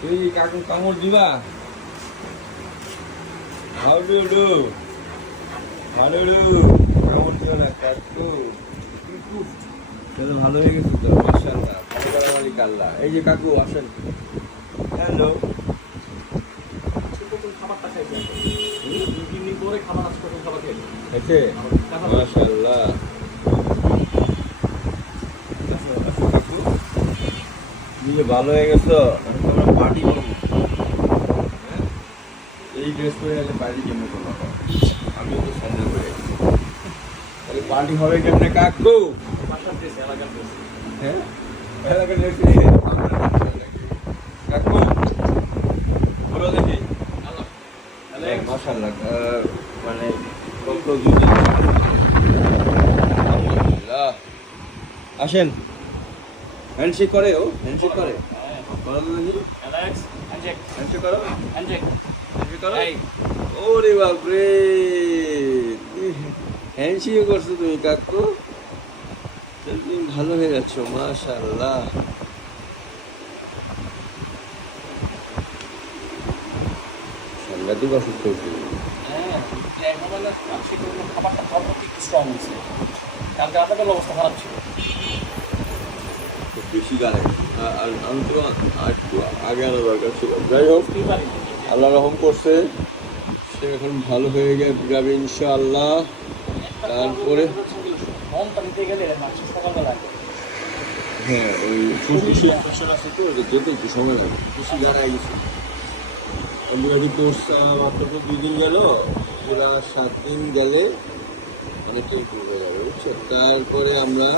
তুই কাকু কামড় দিবা? How do do? ভালো ডু? কামড় দিও না কাকু। চলো ভালো হয়ে গেছে তো, মাশাআল্লাহ। ভালো করার কাল্লা। এই যে কাকু আসেন। হ্যালো। খাবারটা খাইছি দুই তিন দিন পরে খাবার আজ প্রথম খাবার খেয়েছি। খেতে? মাশাআল্লাহ। কাকু তুমি যে ভালো হয়ে গেছো, আমরা পার্টি করবো। হ্যাঁ? এই ড্রেস পরে গেলে পার্টি কেমনে করবো? আমিও তো স্যান্ডেল পরে গেছি। তাহলে পার্টি হবে কেমনে কাকু? বাসার ড্রেস, এলাকার ড্রেস। হ্যাঁ, এলাকার ড্রেস কাকু বলো দেখি। মাশাআল্লাহ, মানে কত জুতো। আলহামদুলিল্লাহ। আসেন, হ্যান্ডশেক করে। ও হ্যান্ডশেক করে, করো তো দেখি। অ্যালেক্স, হ্যান্ডশেক, হ্যান্ডশেক করো, হ্যান্ডশেক, হ্যান্ডশেক করো। এই। ওরে বাপরে, হ্যান্ডশেক করছো তুমি কাকু? তুমি ভালো হয়ে যাচ্ছো, মাশাআল্লাহ। সাংঘাতিক অসুস্থ হয়েছিল। হ্যাঁ, এখন মানে আজকে কোনো খাবারটা খাওয়ার একটু স্ট্রং হয়েছে। কালকে রাতের অবস্থা খারাপ ছিল। খুব বেশি গানে, আর আমি তো আর একটু আগে আনা দরকার ছিল। যাই হোক, বুঝতেই পারিনি। আল্লাহ রহম করছে, সে এখন ভালো হয়ে যাবে ইনশাআল্লাহ। তারপরে মনটা নিতে গেলে মাঝে সকালবেলা হ্যাঁ, ওই বেশি ইনফেকশন আছে তো, ওটা যেতে একটু সময় লাগে, বেশি গাড়াই গেছে। অ্যান্টিবায়োটিক কোর্স মাত্র তো 2 দিন গেল, পুরা 7 দিন গেলে অনেকটা ইম্প্রুভ হয়ে যাবে, বুঝছো? তারপরে আমরা